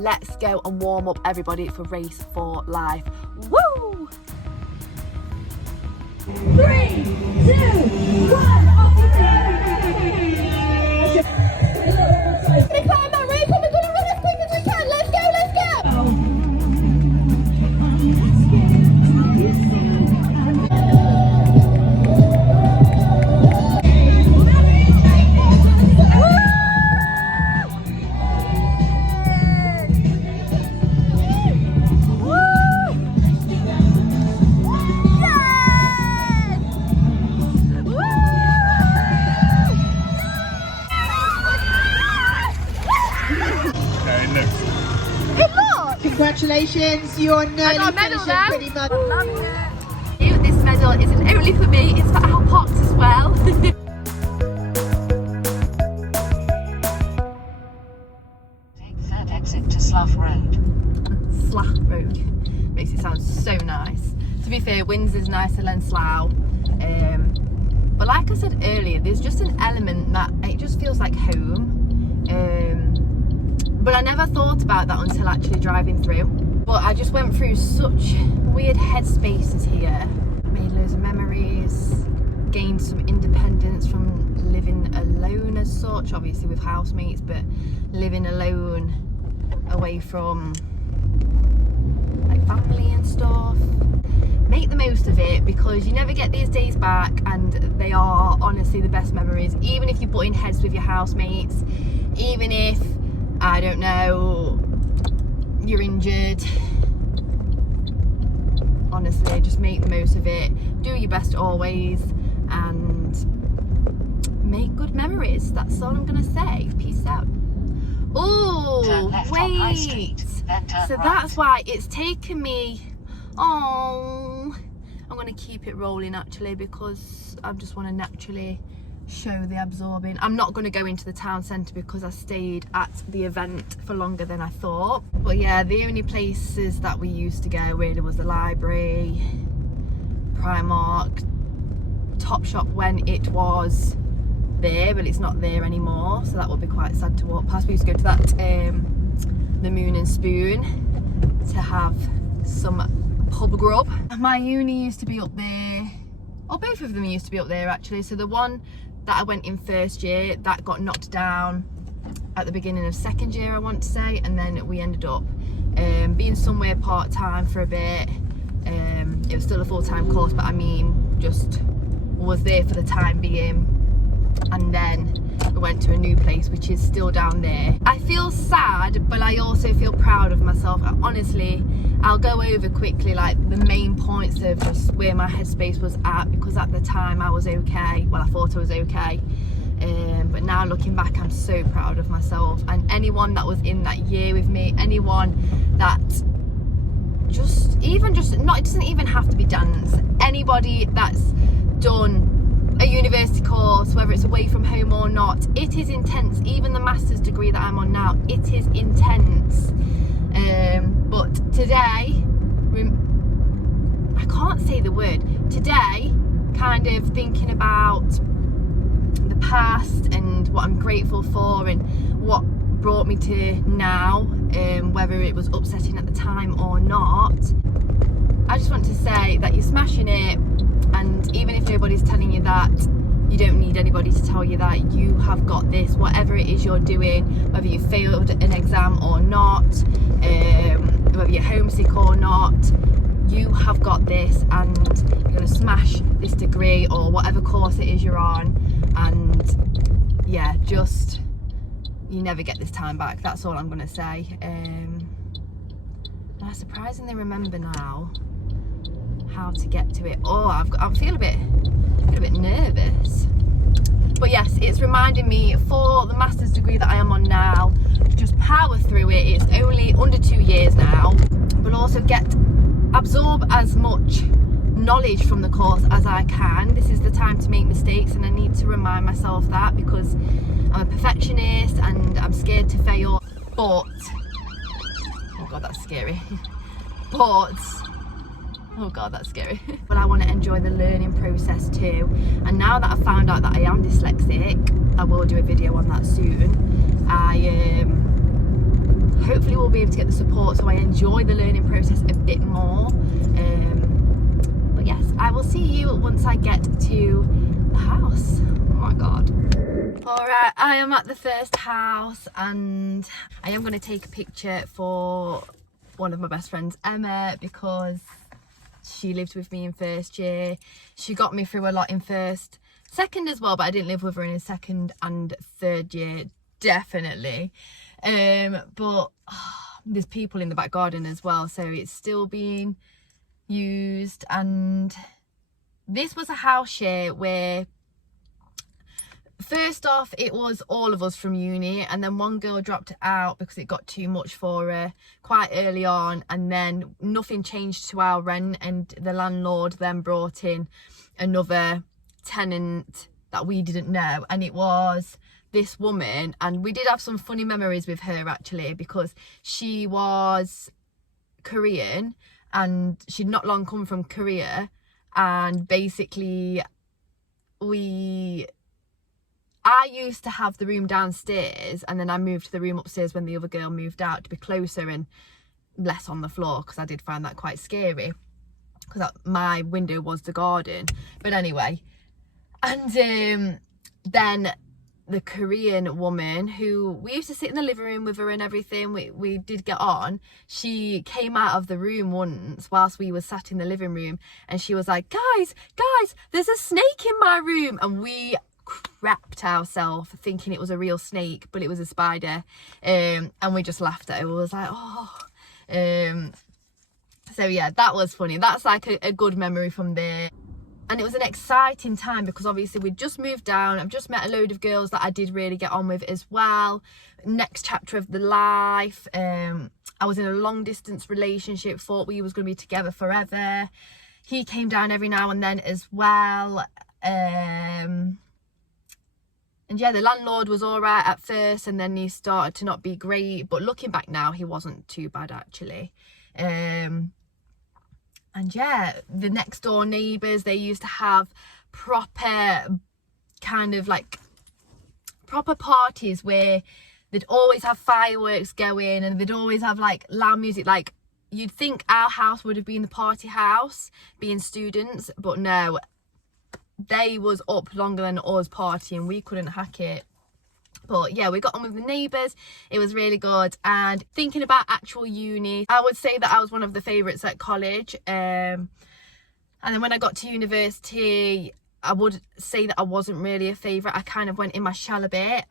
let's go and warm up everybody for Race for Life. Woo! 3, 2, 1, off the We're climb that race and we're gonna run as quick as we can. Let's go, let's go! Congratulations, you're nearly finishing pretty much. This medal isn't only for me, it's for our pots as well. Take third exit to Slough Road. Slough Road makes it sound so nice. To be fair, Windsor's nicer than Slough. But like I said earlier, there's just an element that it just feels like home. But I never thought about that until actually driving through. But I just went through such weird headspaces here. Made loads of memories, gained some independence from living alone as such, obviously with housemates, but living alone away from like family and stuff. Make the most of it because you never get these days back, and they are honestly the best memories, even if you're butting heads with your housemates, even if, I don't know, you're injured. Honestly, just make the most of it, do your best always, and make good memories. That's all I'm gonna say. Peace out. Oh wait, so that's why it's taken me, oh, I'm gonna keep it rolling actually, because I just want to naturally show the absorbing. I'm not going to go into the town centre because I stayed at the event for longer than I thought. But yeah, the only places that we used to go really was the library, Primark, Topshop when it was there, but it's not there anymore, so that would be quite sad to walk past. We used to go to that the Moon and Spoon to have some pub grub. My uni used to be up there, or both of them used to be up there actually. So the one that I went in first year, that got knocked down at the beginning of second year, I want to say, and then we ended up being somewhere part-time for a bit. It was still a full-time course, but I mean just was there for the time being, and then we went to a new place which is still down there. I feel sad, but I also feel proud of myself. Honestly, I'll go over quickly like the main points of just where my headspace was at, because at the time I was okay. Well, I thought I was okay, but now looking back, I'm so proud of myself and anyone that was in that year with me, anyone that just not, it doesn't even have to be dance, anybody that's done a university course, whether it's away from home or not. It is intense. Even the master's degree that I'm on now, it is intense. But today, I can't say the word, today, kind of thinking about the past and what I'm grateful for and what brought me to now, whether it was upsetting at the time or not. I just want to say that you're smashing it, and even if nobody's telling you that, you don't need anybody to tell you that. You have got this, whatever it is you're doing, whether you failed an exam or not, whether you're homesick or not, you have got this, and you're going to smash this degree or whatever course it is you're on. And yeah, just, you never get this time back. That's all I'm going to say. And I surprisingly remember now how to get to it. Oh, I feel a bit nervous. But yes, it's reminding me for the master's degree that I am on now, just power through it. It's only under 2 years now, but also absorb as much knowledge from the course as I can. This is the time to make mistakes, and I need to remind myself that, because I'm a perfectionist and I'm scared to fail. But oh god, that's scary. But oh god, that's scary. But I want to enjoy the learning process too. And now that I've found out that I am dyslexic, I will do a video on that soon. hopefully we'll be able to get the support so I enjoy the learning process a bit more. But yes, I will see you once I get to the house. Oh my god. Alright, I am at the first house and I am going to take a picture for one of my best friends, Emma, because she lived with me in first year. She got me through a lot in second as well, but I didn't live with her in second and third year, definitely. But there's people in the back garden as well, so it's still being used. And this was a house share where first off it was all of us from uni, and then one girl dropped out because it got too much for her quite early on, and then nothing changed to our rent, and the landlord then brought in another tenant that we didn't know, and it was this woman. And we did have some funny memories with her actually, because she was Korean and she'd not long come from Korea, and basically I used to have the room downstairs, and then I moved to the room upstairs when the other girl moved out to be closer and less on the floor, because I did find that quite scary, because my window was the garden. But anyway, and then the Korean woman, who we used to sit in the living room with her and everything, we did get on, she came out of the room once whilst we were sat in the living room, and she was like, guys, there's a snake in my room. And we crapped ourselves thinking it was a real snake, but it was a spider. And we just laughed at it. We was like, oh. So yeah, that was funny. That's like a good memory from there. And it was an exciting time because obviously we'd just moved down. I've just met a load of girls that I did really get on with as well. Next chapter of the life. I was in a long distance relationship, thought we was going to be together forever. He came down every now and then as well. And yeah, the landlord was all right at first, and then he started to not be great. But looking back now, he wasn't too bad actually. And yeah, the next door neighbours, they used to have proper kind of like proper parties where they'd always have fireworks going, and they'd always have like loud music. Like, you'd think our house would have been the party house, being students, but no, they was up longer than us partying. We couldn't hack it. But yeah, we got on with the neighbours. It was really good. And thinking about actual uni, I would say that I was one of the favourites at college. And then when I got to university, I would say that I wasn't really a favourite. I kind of went in my shell a bit,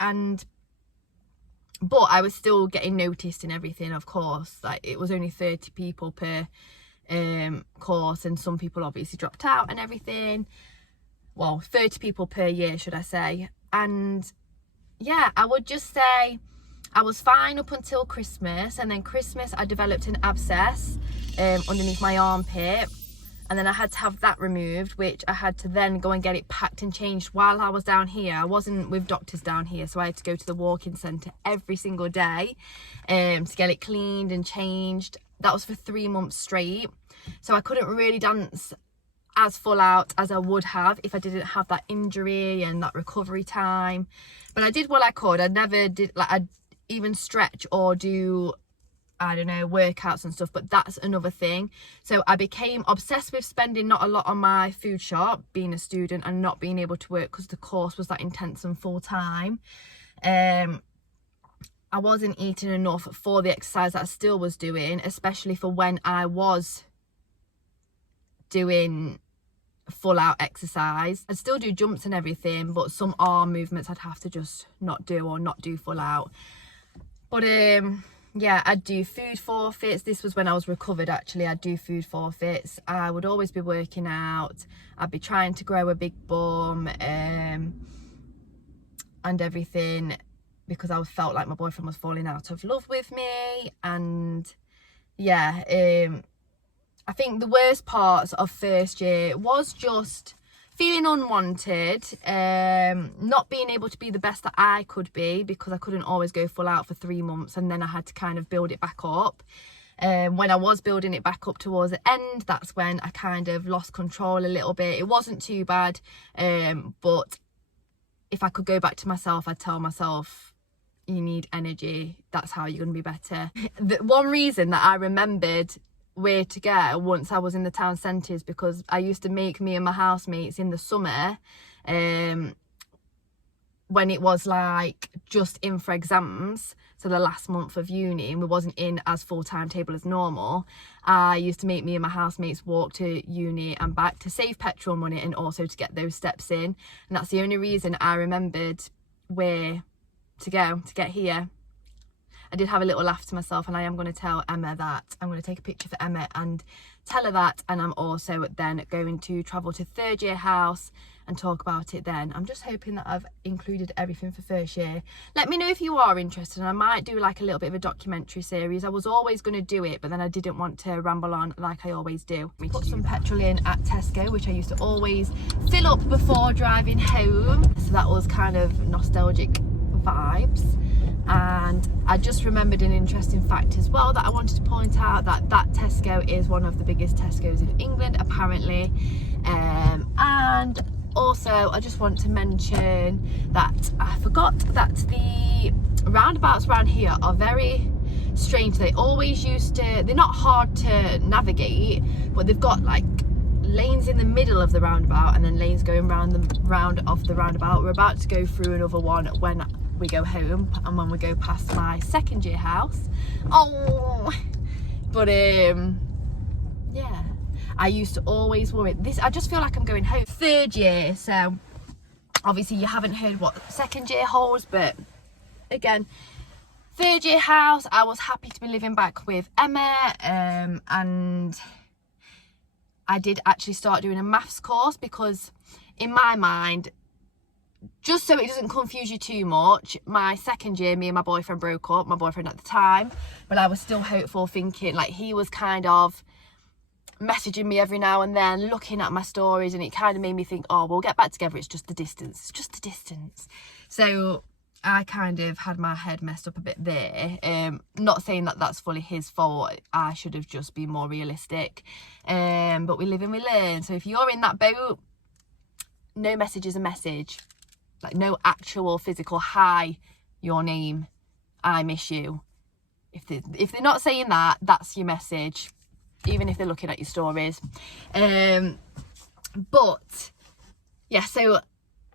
but I was still getting noticed and everything, of course. Like, it was only 30 people per course, and some people obviously dropped out and everything. Well, 30 people per year, should I say. And yeah, I would just say I was fine up until Christmas, and then Christmas I developed an abscess underneath my armpit, and then I had to have that removed, which I had to then go and get it packed and changed while I was down here. I wasn't with doctors down here, so I had to go to the walk-in centre every single day to get it cleaned and changed. That was for 3 months straight, so I couldn't really dance as full out as I would have if I didn't have that injury and that recovery time. But I did what I could. I never did, like, I'd even stretch or do, I don't know, workouts and stuff, but that's another thing. So I became obsessed with spending not a lot on my food shop, being a student, and not being able to work because the course was that intense and full time. I wasn't eating enough for the exercise that I still was doing, especially for when I was doing full out exercise. I'd still do jumps and everything, but some arm movements I'd have to just not do, or not do full out. But yeah, I'd do food forfeits. This was when I was recovered actually. I'd do food forfeits. I would always be working out. I'd be trying to grow a big bum and everything, because I felt like my boyfriend was falling out of love with me. And yeah, I think the worst parts of first year was just feeling unwanted, not being able to be the best that I could be, because I couldn't always go full out for 3 months, and then I had to kind of build it back up. When I was building it back up towards the end, that's when I kind of lost control a little bit. It wasn't too bad, but if I could go back to myself, I'd tell myself, you need energy. That's how you're going to be better. The one reason that I remembered where to go once I was in the town centre is because I used to make me and my housemates in the summer, when it was like just in for exams, so the last month of uni, and we wasn't in as full timetable as normal, I used to make me and my housemates walk to uni and back to save petrol money and also to get those steps in. And that's the only reason I remembered where to go to get here. I did have a little laugh to myself, and I am going to tell Emma that. I'm going to take a picture for Emma and tell her that, and I'm also then going to travel to third year house and talk about it then. I'm just hoping that I've included everything for first year. Let me know if you are interested, and I might do like a little bit of a documentary series. I was always going to do it, but then I didn't want to ramble on like I always do. We put some petrol in at Tesco, which I used to always fill up before driving home, so that was kind of nostalgic vibes. And I just remembered an interesting fact as well that I wanted to point out, that Tesco is one of the biggest Tesco's in England apparently. And also I just want to mention that I forgot that the roundabouts around here are very strange. They always used to, they're not hard to navigate, but they've got like lanes in the middle of the roundabout and then lanes going round of the roundabout. We're about to go through another one when we go home and when we go past my second year house. But yeah, I used to always worry this. I just feel like I'm going home third year, so obviously you haven't heard what second year holds, but again, third year house, I was happy to be living back with Emma, and I did actually start doing a maths course because in my mind, just so it doesn't confuse you too much, my second year, me and my boyfriend broke up, my boyfriend at the time, but I was still hopeful, thinking like he was kind of messaging me every now and then, looking at my stories, and it kind of made me think, oh, we'll get back together, it's just the distance, So I kind of had my head messed up a bit there. Not saying that that's fully his fault, I should have just been more realistic, but we live and we learn. So if you're in that boat, no message is a message. Like no actual physical hi, your name, I miss you. If they're not saying that, that's your message, even if they're looking at your stories. But yeah, so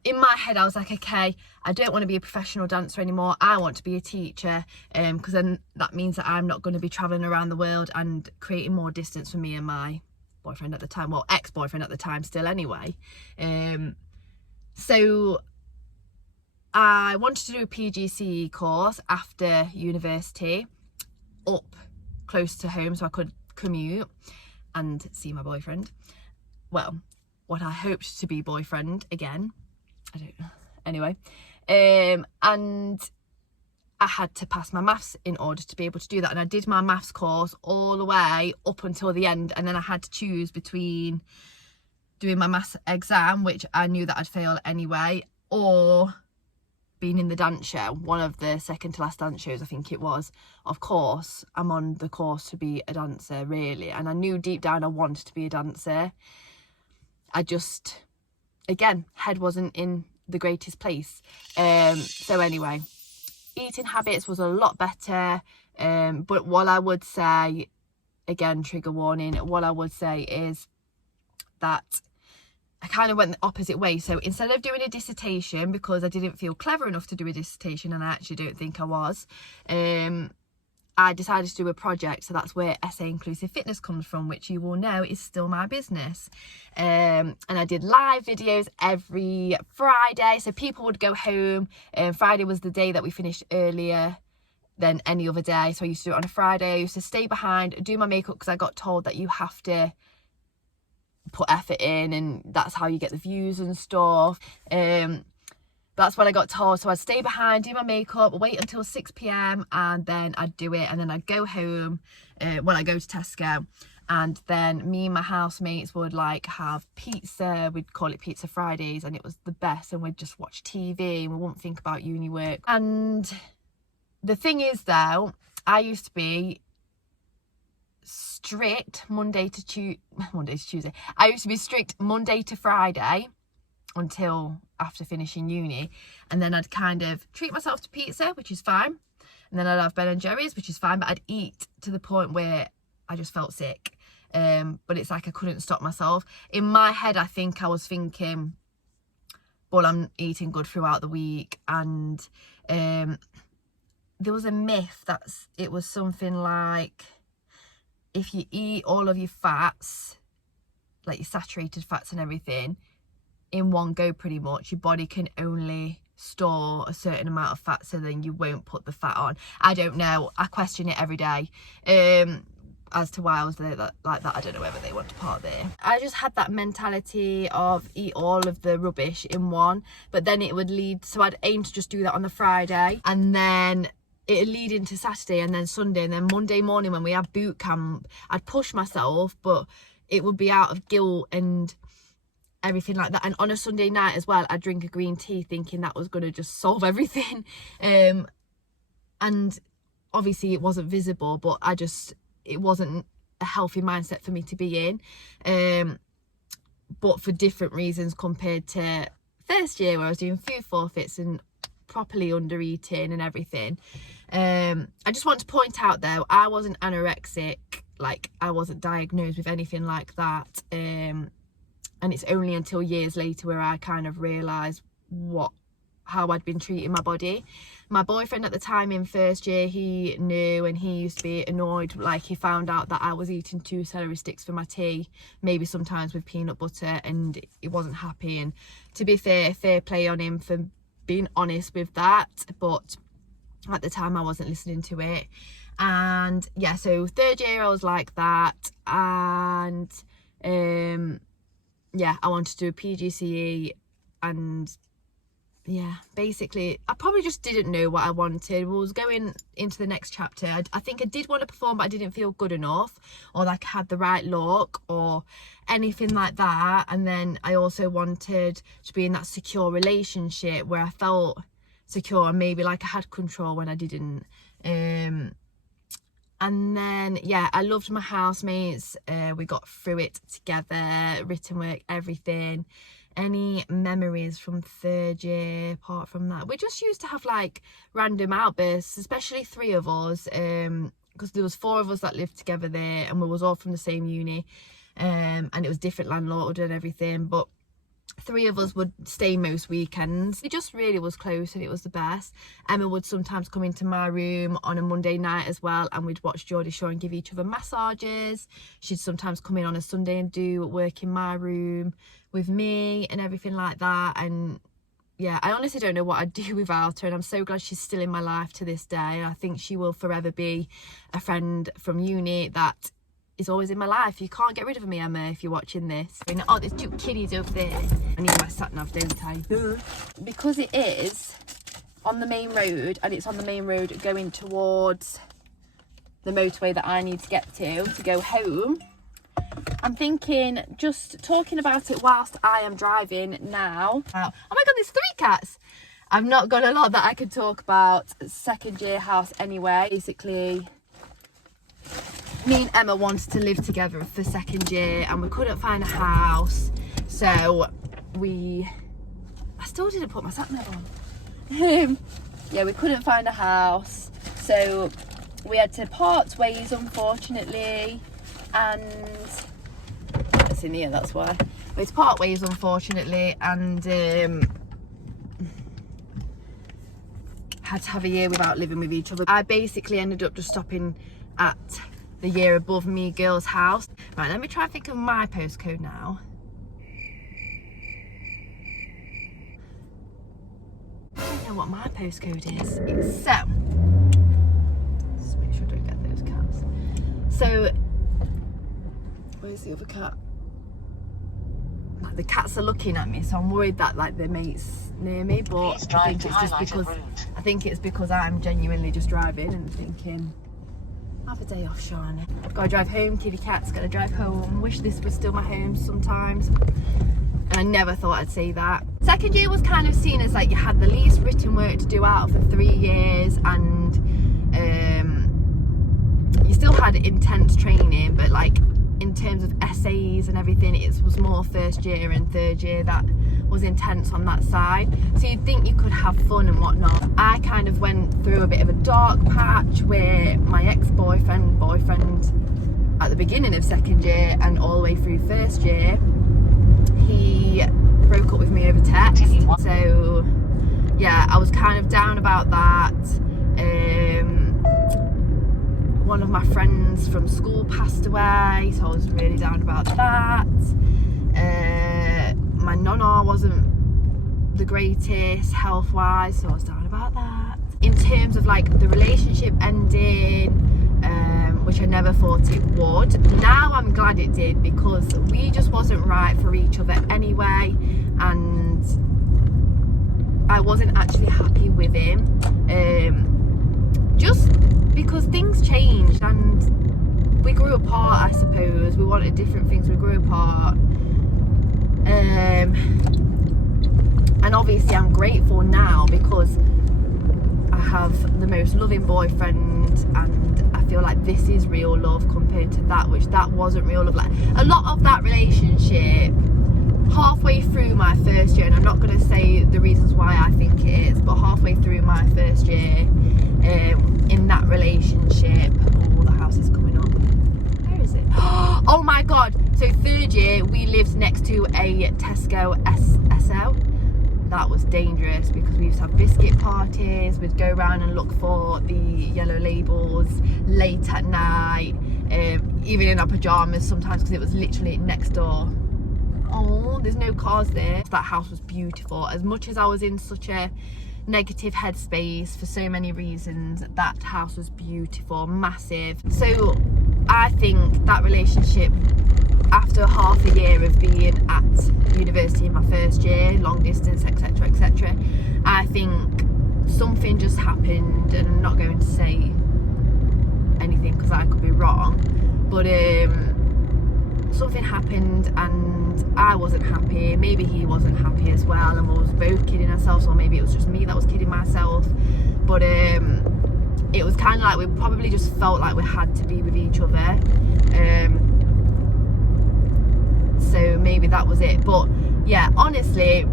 in my head I was like, okay, I don't want to be a professional dancer anymore, I want to be a teacher, because then that means that I'm not going to be traveling around the world and creating more distance for me and my boyfriend at the time, well, ex-boyfriend at the time still anyway. So I wanted to do a PGCE course after university up close to home so I could commute and see my boyfriend. Well, what I hoped to be boyfriend again. I don't know. Anyway, and I had to pass my maths in order to be able to do that. And I did my maths course all the way up until the end. And then I had to choose between doing my maths exam, which I knew that I'd fail anyway, or being in the dance show, one of the second to last dance shows I think it was. Of course I'm on the course to be a dancer, really, and I knew deep down I wanted to be a dancer. I just, again, head wasn't in the greatest place. So anyway, eating habits was a lot better, but what I would say, again, trigger warning, what I would say is that I kind of went the opposite way. So instead of doing a dissertation, because I didn't feel clever enough to do a dissertation, and I actually don't think I was, I decided to do a project. So that's where SA Inclusive Fitness comes from, which you will know is still my business. And I did live videos every Friday, so people would go home. Friday was the day that we finished earlier than any other day, so I used to do it on a Friday. I used to stay behind, do my makeup, because I got told that you have to put effort in and that's how you get the views and stuff. That's what I got told. So I'd stay behind, do my makeup, wait until 6 p.m. and then I'd do it, and then I'd go home when I go to Tesco, and then me and my housemates would like have pizza. We'd call it Pizza Fridays, and it was the best, and we'd just watch TV and we wouldn't think about uni work. And the thing is though, I used to be strict Monday to Tuesday. I used to be strict Monday to Friday, until after finishing uni, and then I'd kind of treat myself to pizza, which is fine, and then I'd have Ben and Jerry's, which is fine, but I'd eat to the point where I just felt sick. But it's like I couldn't stop myself. In my head, I think I was thinking, well, I'm eating good throughout the week. And there was a myth that it was something like, if you eat all of your fats, like your saturated fats and everything, in one go pretty much, your body can only store a certain amount of fat, so then you won't put the fat on. I don't know. I question it every day. As to why I was there like that, I don't know whether they want to part there. I just had that mentality of eat all of the rubbish in one, but then it would lead, so I'd aim to just do that on the Friday, and then it'd lead into Saturday and then Sunday, and then Monday morning when we had boot camp, I'd push myself, but it would be out of guilt and everything like that. And on a Sunday night as well, I'd drink a green tea thinking that was going to just solve everything. And obviously it wasn't visible, but it wasn't a healthy mindset for me to be in, but for different reasons compared to first year where I was doing food forfeits and properly under eating and everything. I just want to point out though, I wasn't anorexic, like I wasn't diagnosed with anything like that, and it's only until years later where I kind of realised how I'd been treating my body. My boyfriend at the time in first year, he knew, and he used to be annoyed, like he found out that I was eating 2 celery sticks for my tea, maybe sometimes with peanut butter, and he wasn't happy. And to be fair play on him for being honest with that, but at the time I wasn't listening to it. And yeah, so third year I was like that, and yeah, I wanted to do a PGCE, and yeah, basically I probably just didn't know what I wanted. We was going into the next chapter. I think I did want to perform, but I didn't feel good enough, or like I had the right look or anything like that. And then I also wanted to be in that secure relationship where I felt secure and maybe like I had control when I didn't. And then yeah, I loved my housemates. We got through it together, written work, everything. Any memories from third year apart from that? We just used to have like random outbursts, especially 3 of us, because there was 4 of us that lived together there, and we was all from the same uni, and it was different landlord and everything, but 3 of us would stay most weekends. It just really was close, and it was the best. Emma would sometimes come into my room on a Monday night as well, and we'd watch Geordie Shore and give each other massages. She'd sometimes come in on a Sunday and do work in my room with me and everything like that. And yeah, I honestly don't know what I'd do without her, and I'm so glad she's still in my life to this day. I think she will forever be a friend from uni that is always in my life. You can't get rid of me, Emma, if you're watching this. Oh, there's 2 kiddies over there. I need my sat nav, don't I? Because it is on the main road, and it's on the main road going towards the motorway that I need to get to go home, I'm thinking just talking about it whilst I am driving now. Oh my god, there's 3 cats. I've not got a lot that I could talk about. Second year house anyway. Basically, me and Emma wanted to live together for second year, and we couldn't find a house, so I still didn't put my sat nav on. Yeah, we couldn't find a house, so we had to part ways, unfortunately. And it's in here, that's why. We had to part ways, unfortunately, and had to have a year without living with each other. I basically ended up just stopping at the year above me girl's house. Right, let me try and think of my postcode now. I don't know what my postcode is. So, just make sure I don't get those cats. So, where's the other cat? Like, the cats are looking at me, so I'm worried that like their mate's near me, but I think it's because I'm genuinely just driving and thinking, have a day off, Shawnee. Gotta drive home, kitty cat's gotta drive home. Wish this was still my home sometimes. And I never thought I'd say that. Second year was kind of seen as like you had the least written work to do out of the 3 years, and you still had intense training, but like in terms of essays and everything. It was more first year and third year that was intense on that side. So you'd think you could have fun and whatnot. I kind of went through a bit of a dark patch where my ex-boyfriend, at the beginning of second year and all the way through first year, he broke up with me over text. So yeah, I was kind of down about that. One of my friends from school passed away, so I was really down about that. My nonna wasn't the greatest health-wise, so I was down about that. In terms of like the relationship ending, which I never thought it would, now I'm glad it did, because we just wasn't right for each other anyway, and I wasn't actually happy with him. Just because things changed and we grew apart, I suppose. We wanted different things, we grew apart. And obviously I'm grateful now because I have the most loving boyfriend, and I feel like this is real love compared to that, which that wasn't real love. Like a lot of that relationship, halfway through my first year, and I'm not going to say the reasons why I think it is, but halfway through my first year, in that relationship, oh, the house is coming up. Where is it? Oh my god! So third year, we lived next to a Tesco SO. That was dangerous because we used to have biscuit parties. We'd go around and look for the yellow labels late at night, even in our pajamas sometimes, because it was literally next door. Oh, there's no cars there. That house was beautiful. As much as I was in such a negative headspace for so many reasons, that house was beautiful, massive. So I think that relationship, after half a year of being at university in my first year, long distance, etc, etc, I think something just happened, and I'm not going to say anything because I could be wrong, but something happened and I wasn't happy. Maybe he wasn't happy as well, and we was both kidding ourselves, or maybe it was just me that was kidding myself. But it was kind of like we probably just felt like we had to be with each other. So maybe that was it. But yeah, honestly,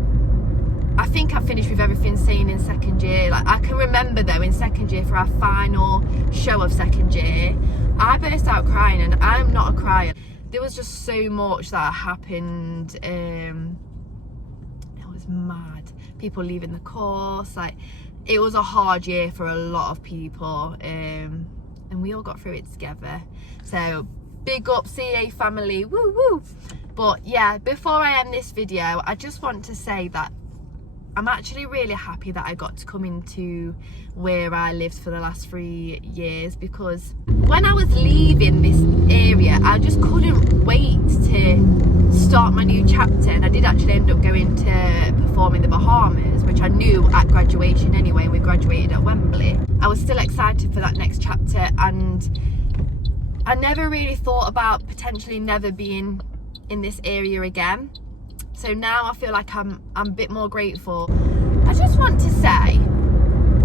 I think I finished with everything sane in second year. Like I can remember though, in second year, for our final show of second year, I burst out crying, and I'm not a crier. There was just so much that happened. It was mad. People leaving the course, like it was a hard year for a lot of people, and we all got through it together. So big up CA family, woo woo. But yeah, before I end this video, I just want to say that I'm actually really happy that I got to come into where I lived for the last 3 years, because when I was leaving this area, I just couldn't wait to start my new chapter. And I did actually end up going to perform in the Bahamas, which I knew at graduation anyway. We graduated at Wembley. I was still excited for that next chapter, and I never really thought about potentially never being in this area again. So now I feel like I'm a bit more grateful. I just want to say,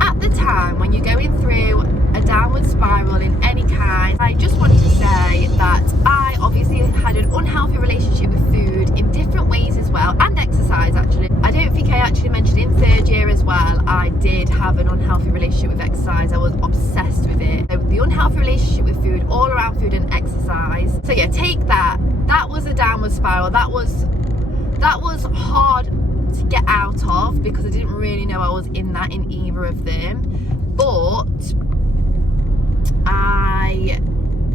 at the time when you're going through a downward spiral in any kind, I just want to say that I obviously had an unhealthy relationship with food in different ways as well, and exercise actually. I don't think I actually mentioned in third year as well, I did have an unhealthy relationship with exercise. I was obsessed with it. So the unhealthy relationship with food, all around food and exercise. So yeah, take that. That was a downward spiral. That was hard to get out of, because I didn't really know I was in either of them. But I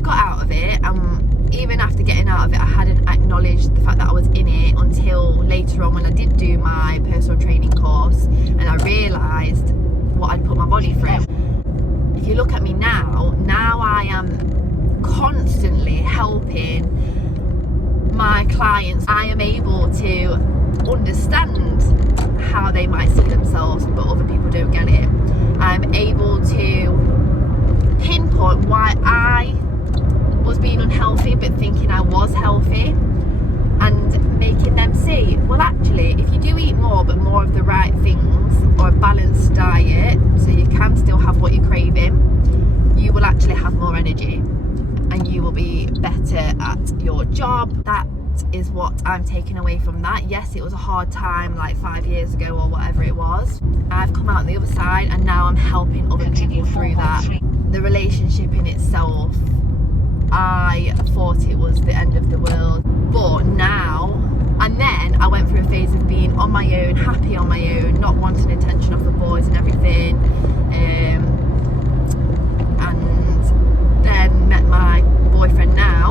got out of it, and even after getting out of it, I hadn't acknowledged the fact that I was in it until later on when I did do my personal training course, and I realised what I'd put my body through. If you look at me now I am constantly helping my clients. I am able to understand how they might see themselves, but other people don't get it. I'm able to pinpoint why I was being unhealthy but thinking I was healthy, and making them see, well actually, if you do eat more but more of the right things, or a balanced diet, so you can still have what you're craving, you will actually have more energy. and you will be better at your job. That is what I'm taking away from that. Yes, it was a hard time like 5 years ago or whatever it was. I've come out on the other side and now I'm helping other people through that. The relationship in itself, I thought it was the end of the world, but now, and then I went through a phase of being on my own, happy on my own, not wanting attention off the boys and everything, and then met my boyfriend now,